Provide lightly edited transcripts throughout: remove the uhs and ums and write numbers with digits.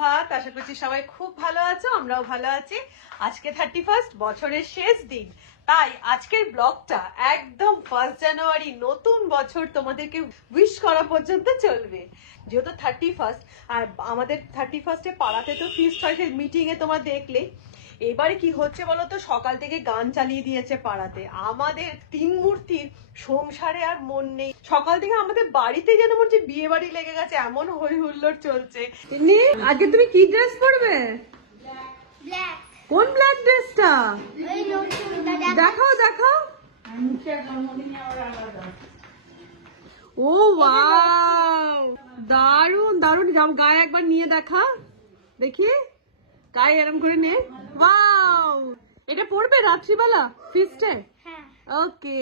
সুপ্রভাত, আশা করছি সবাই খুব ভালো আছো, আমরাও ভালো আছি। আজকে 31st, বছরের শেষ দিন, তাই আজকের ব্লগটা একদম 1 জানুয়ারি নতুন বছর তোমাদেরকে উইশ করা পর্যন্ত চলবে। যেহেতু 31st, আর আমাদের 31st-এ পাড়াতে তো ফিস্ট হয়, সেই মিটিং এ তোমরা দেখলে। এবারে কি হচ্ছে বলতো, সকাল থেকে গান চালিয়ে দিয়েছে পাড়াতে। আমাদের 3 মূর্তির সংসারে আর মন নেই। সকাল থেকে আমাদের বাড়িতে যেন মনে হচ্ছে বিয়ে বাড়ি লেগে গেছে, এমন হই হুল্লোড় চলছে। আজকে তুমি কি ড্রেস পরবে? কোন ব্ল্যাক ড্রেসটা? দেখাও দেখাও। ও ওয়াও, দারুন দারুন। গায়ে একবার নিয়ে দেখা, দেখি গায়ে এরম করে নে। ওয়াও, এটা পরবে রাত্রিবেলা ফিস্টে? ওকে।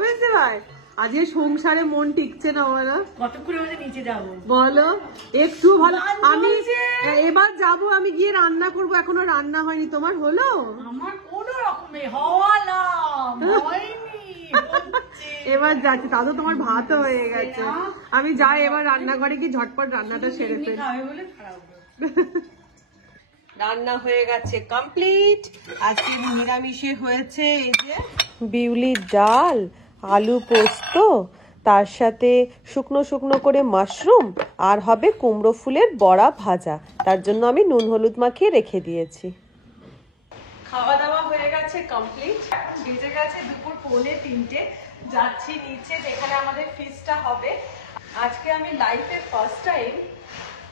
বুঝতে ভাই, আজকে সংসারে মন টিকছে না, বলো কতক্ষণ আমাদের নিচে যাবো, বলো একটু ভালো। আমি এবার যাব, আমি গিয়ে রান্না করব, এখনো রান্না হয়নি। তোমার হলো? আমার কোনো রকমে এবার যাচ্ছি, তাও তো তোমার ভাত হয়ে গেছে। আমি যাই এবার রান্নাঘরে কি ঝটপট রান্নাটা সেরে ফেলি। রান্না হয়ে গেছে কমপ্লিট। আজকে নিরামিষে হয়েছে এই যে বিউলির ডাল, আলু পোস্ত, তার সাথে শুকনো শুকনো করে মাশরুম, আর হবে কুমড়ো ফুলের বড়া ভাজা। তার জন্য আমি নুন হলুদ মাখিয়ে রেখে দিয়েছি। খাওয়া দাওয়া হয়ে গেছে কমপ্লিট। এখন বেজে গেছে দুপুর 2:45। যাচ্ছি নিচে, যেখানে আমাদের ফিস্টটা হবে। আজকে আমি লাইফে ফার্স্ট টাইম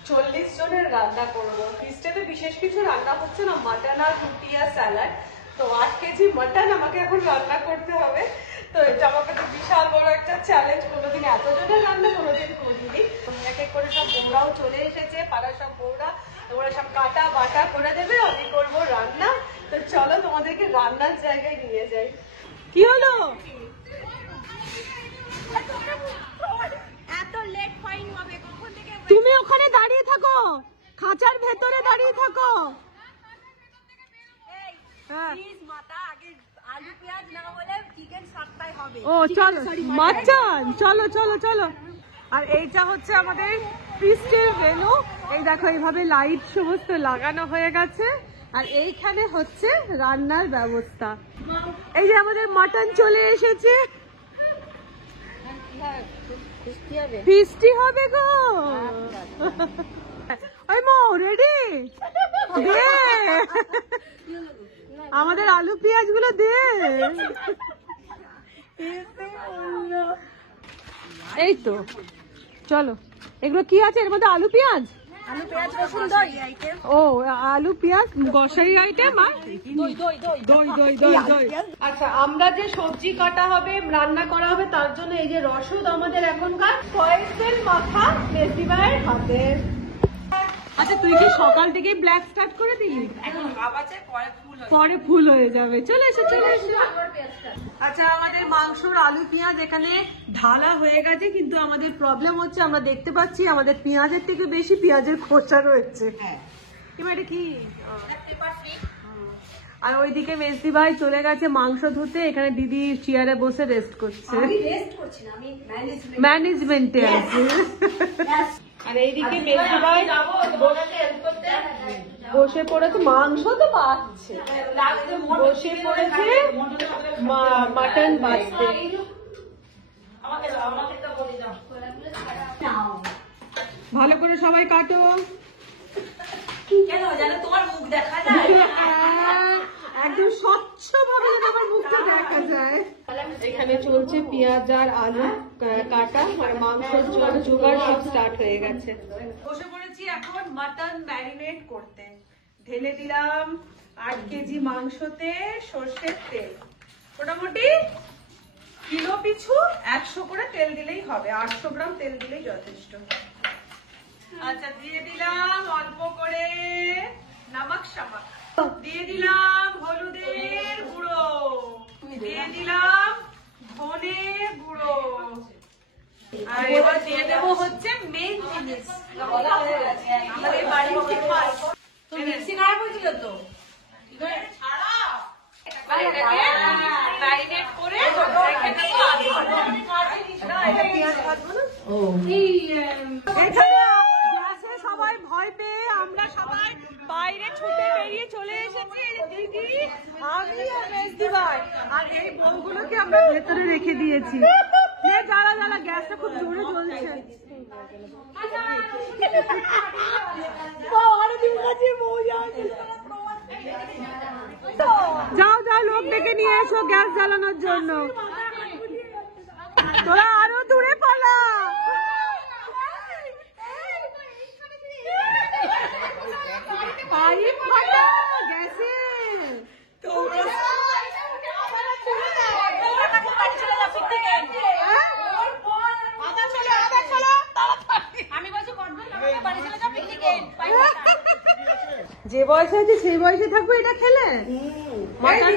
40 জনের রান্না করবো। ফিস্টে তো বিশেষ কিছু রান্না হচ্ছে না, মাটন আর রুটি আর স্যালাড। তো 8 কেজি মাটন আমাকে এখন রান্না করতে হবে। তো এটা আমার কাছে বিশাল বড় একটা চ্যালেঞ্জ। কোনোদিন এত জনের রান্না কোনোদিন করিনি। এক এক করে সব বৌরাও চলে এসেছে, পাড়ার সব বৌরা। তোমরা সব কাটা বাটা করে দেবে, আমি করবো রান্না। তো চলো তোমাদেরকে রান্নার জায়গায় নিয়ে যাই। কি হলো? তুমি ওখানে দাঁড়িয়ে থাকো, খাঁচার ভেতরে দাঁড়িয়ে থাকো। ও চলো মাচান, চলো চলো চলো। আর এইটা হচ্ছে আমাদের ফিস্টের ভেন্যু। এই দেখো, এইভাবে লাইট সমস্ত লাগানো হয়ে গেছে। আর এইখানে হচ্ছে রান্নার ব্যবস্থা। এই যে আমাদের মাটন চলে এসেছে। ফিস্টি হবে গো। ওই মো রেডি? দে আমাদের আলু পেঁয়াজ গুলো দে। এই তো চলো। এগুলো কি আছে এর মধ্যে? আলু পেঁয়াজ, ও আলু পেঁয়াজ গ্রসারি আইটেম, আর দই দই দই দই দই দই। আচ্ছা, আমরা যে সবজি কাটা হবে, রান্না করা হবে, তার জন্য এই যে রসদ আমাদের এখনকার কয়েকদিন মাথা মেসি ভাইয়ের হাতে। আচ্ছা, তুই কি সকাল থেকে ব্ল্যাক স্টার্ট করে দিলি? এখন ভাব আছে, পরে ফুল হয়ে যাবে। চলে এসে চলে এসে। আচ্ছা, আমাদের মাংসর আলু পেঁয়াজ এখানে ঢালা হয়ে গেছে, কিন্তু আমাদের প্রবলেম হচ্ছে, আমরা দেখতে পাচ্ছি আমাদের পেঁয়াজের থেকে বেশি পেঁয়াজের খোসা রয়েছে। এবার এটা কি? আর ওইদিকে মেসি ভাই চলে গেছে মাংস ধুতে, এখানে দিদি চেয়ারে বসে রেস্ট করছে। ম্যানেজমেন্টে আছে। আর এইদিকে মেসি ভাই বসে পড়েছে, মাংস তো বাঁচছে, বসে পড়েছে মাটন বাঁচতে। ভালো করে সবাই কাটো। একদম স্বচ্ছ ভাবে যেন আমার মুখটা দেখা যায়। এখানে চলছে পেঁয়াজ আর আলু কাটা, আর মাংসের জন্য জোগাড় সব স্টার্ট হয়ে গেছে। বসে পড়েছি এখন মাটন ম্যারিনেট করতে। ঢেলে দিলাম 8 কেজি মাংসতে সর্ষের তেল। মোটামুটি কিলো পিছু 100 করে তেল দিলেই হবে, 800 গ্রাম তেল দিলেই যথেষ্ট। আচ্ছা, দিয়ে দিলাম অল্প করে নামক শামাক, দিয়ে দিলাম হলুদের গুঁড়ো, দিয়ে দিলাম ধনে গুঁড়ো, আর এবার দিয়ে দেবো হচ্ছে মেন জিনিস, আমাদের বাড়ির ফেমাস মিক্সি খারাপ হয়েছিল তো, ম্যারিনেট করে রেখে দেবো। সবাই ভয় পেয়ে বাইরে ছুটে বেরিয়ে চলে এসেছি দিদি, আমি আর মেজদি ভাই, আর এই বউগুলোকে আমরা ভেতরে রেখে দিয়েছি। জ্বালা জ্বালা, গ্যাসটা খুব জোরে জ্বলছে। যাও যাও, লোক ডেকে নিয়ে এসো গ্যাস জ্বালানোর জন্য। তোরা আরো দূরে পালা। পাইপ ফাটা গ্যাসে। যে বয়সে আছে সেই বয়সে থাকবো এটা খেলে। মাটন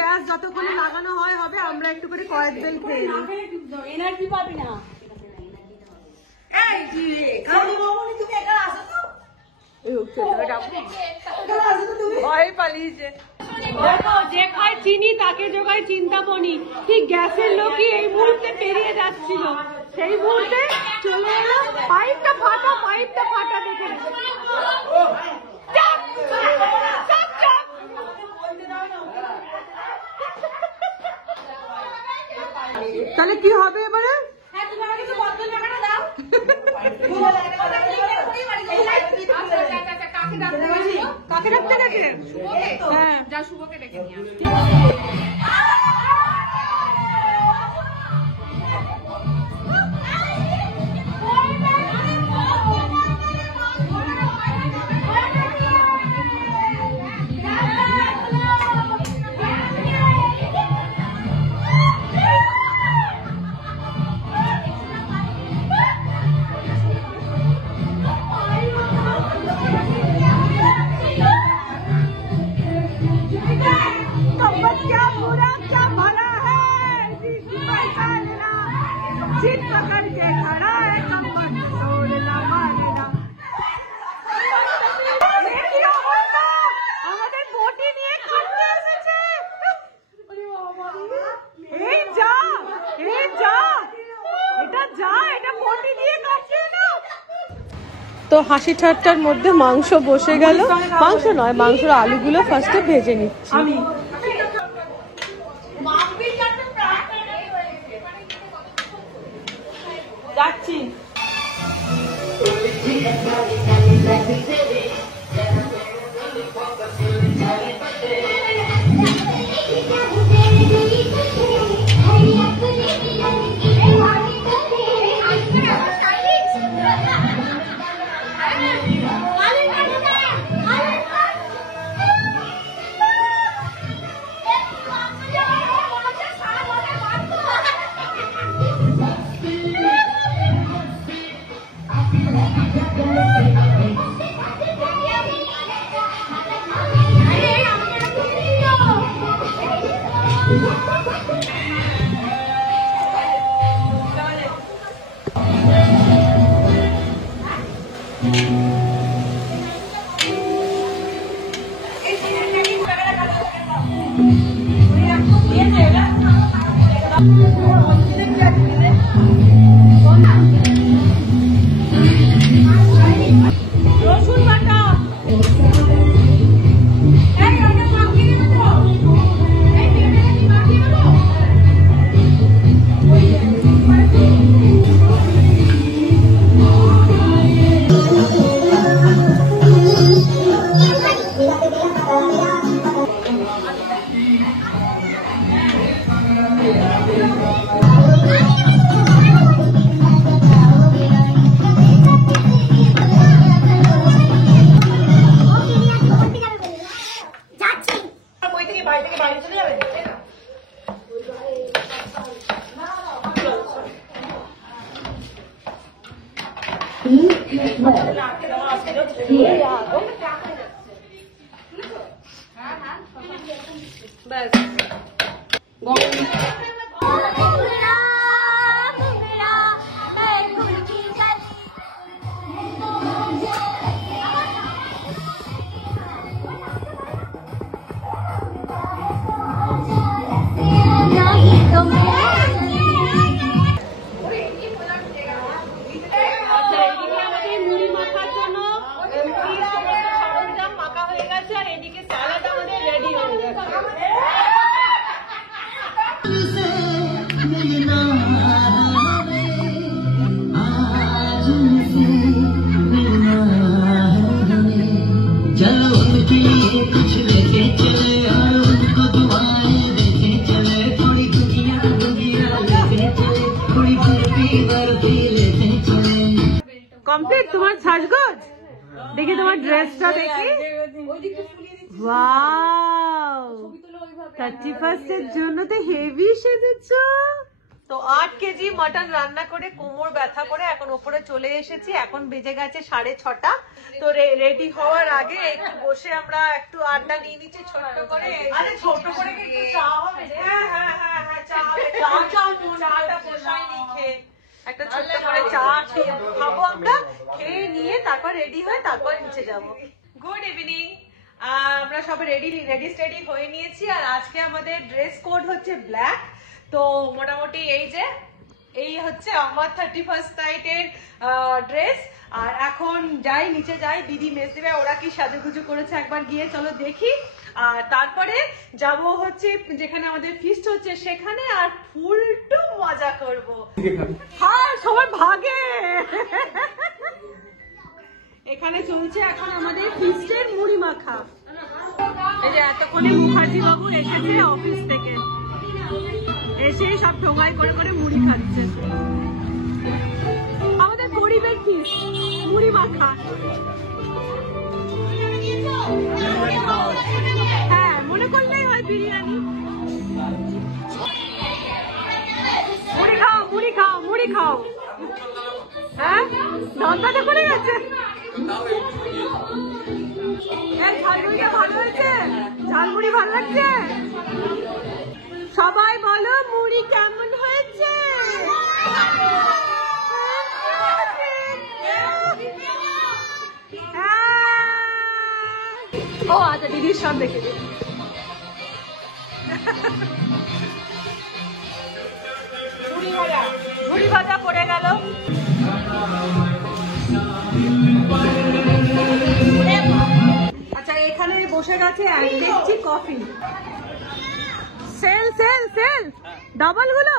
গ্যাস যতক্ষণে লাগানো হয় হবে, আমরা একটু করে কয়েক বেল খেয়ে এনার্জি পাবি না। ভয় পালিয়েছে। দেখো, যে খায় চিনি তাকে জোগায় চিন্তামণি। ঠিক গ্যাসের লোকই এই মুহূর্তে পেরিয়ে যাচ্ছিল, সেই মুহূর্তে চলে এলো পাইপটা ফাটা। পাইপটা ফাটা দেখে তাহলে কি হবে এবারে? কাকে ডাকতে ডাকে? হ্যাঁ, যা শুভকে ডেকে নিয়ে তো হাসি ঠাট্টার মধ্যে মাংস বসে গেল। মাংস নয়, মাংসের আলুগুলো ফার্স্টে ভেজে নিচ্ছি আমি। যাচ্ছি। কমপ্লিট তোমার সাজগোজ? দেখি তোমার ড্রেসটা দেখি। ওয়াও, 31st এর জন্য তো হেভি সেজেছো। তো 8 কেজি মাটন রান্না করে কোমর ব্যথা করে এখন উপরে চলে এসেছি। এখন বেজে গেছে 6:30। তো রেডি হওয়ার আগে একটু বসে আমরা একটু আড্ডা নিয়ে নিচ্ছি ছোট্ট করে। আরে ছোট করে একটু চা হবে? হ্যাঁ হ্যাঁ হ্যাঁ হ্যাঁ, চাটা বসাই নি খেয়ে একটা ছোট্ট করে চা খাবো আমরা। খেয়ে নিয়ে তারপর রেডি হয়ে তারপর নিচে যাব। Good evening. আমরা সব রেডি স্টেডি হয়ে নিয়েছি। আর আজকে আমাদের ড্রেস কোড হচ্ছে ব্ল্যাক। তো মোটামুটি এই হচ্ছে আমার 31st নাইটের ড্রেস। আর এখন যাই নিচে যাই, দিদি মেস দেবে ওরা কি সাজুগুজু করেছে একবার গিয়ে চলো দেখি। আর তারপরে যাব হচ্ছে যেখানে আমাদের ফিস্ট হচ্ছে সেখানে, আর ফুলটু মজা করব। হ্যাঁ সবাই ভাগে। এখানে চলছে এখন আমাদের ফিস্টের মুড়ি মাখা। এই যে এতক্ষণে মুখার্জি বাবু এসেছে অফিস থেকে, এসে সব ঠোঙায় করে করে মুড়ি খাচ্ছে। আমাদের গরিবের ফিস্ট মুড়ি মাখা। হ্যাঁ মনে করলেই হয় বিরিয়ানি। মুড়ি খাও মুড়ি খাও মুড়ি খাও। হ্যাঁ দাঁতটা করে গেছে। ঝালমুড়িটা ভালো হয়েছে? ঝালমুড়ি ভালো লাগছে? সবাই বলো মুড়ি কেমন হয়েছে? ও আচ্ছা দিদির সব দেখে দিই। মুড়ি ভাজা পড়ে গেল। আচ্ছা এখানে বসে গেছে দেখছি coffee. Cell cell cell double গুলো।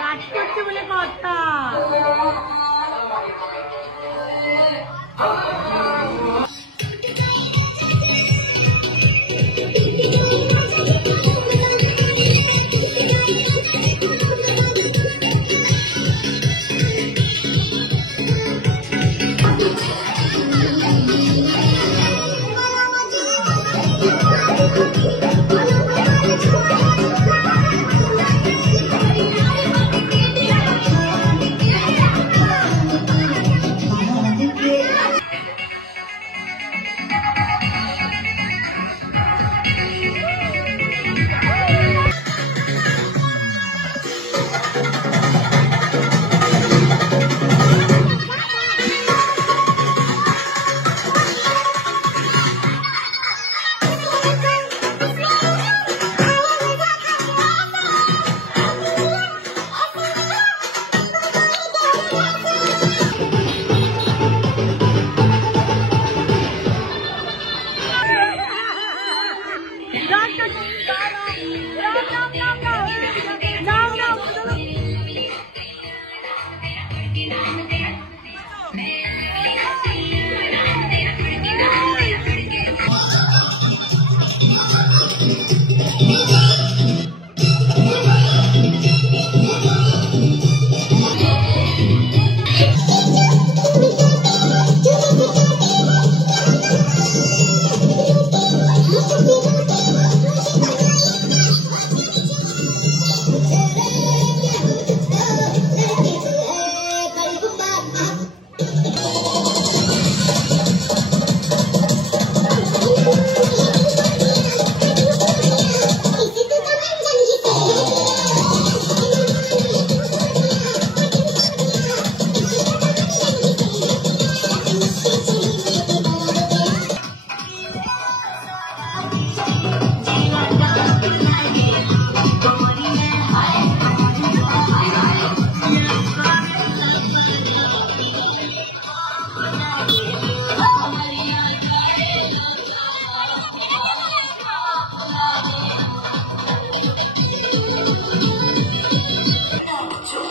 কাজ করছে বলে কথা।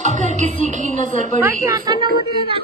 अगर किसी की नजर पड़ी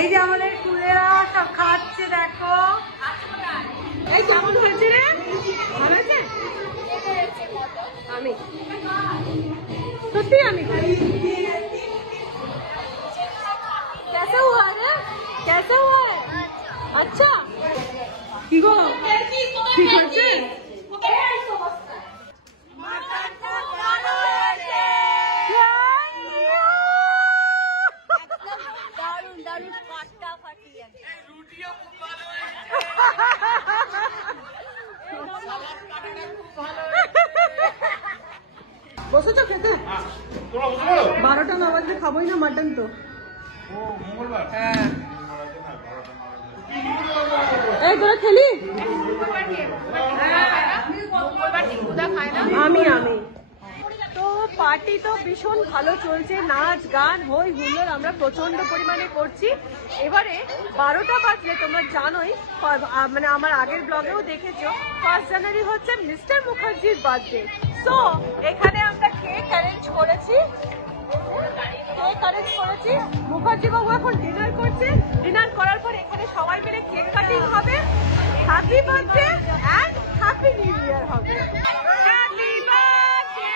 এই যে আমাদের কুলেরা সব খাচ্ছে দেখো। এই কেমন হয়েছে রে? ভালো হয়েছে? আমি সত্যি আমি বসেছো খেতে? 12টা না বাজলে খাবোই না মাটন তো। হ্যাঁ এই তোরা খেলি? আমি তো পার্টি তো ভীষণ ভালো চলছে, নাচ গান হই হুল্লোড় আমরা প্রচন্ড পরিমাণে করছি। এবারে 12টা বাজলে তোমরা জানোই, মানে আমার আগের ব্লগেও দেখেছো, 1 জানুয়ারি হচ্ছে মিস্টার মুখার্জির বার্থডে। সো এখানে আমরা কেক অ্যারেঞ্জ করেছি, মুখার্জি বাবু এখন ডিনার করছে। ডিনার করার পর এখানে সবাই মিলে কেক কাটিং হবে, happy birthday and happy new year হবে। Happy birthday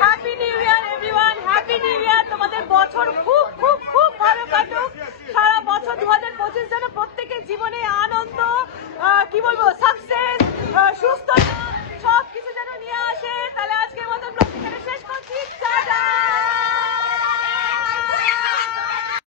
happy new year everyone, happy new year. তোমাদের বছর খুব খুব খুব ভালো কাটুক, সারা বছর 2025 যেন প্রত্যেকের জীবনে আনন্দ, কি বলবো,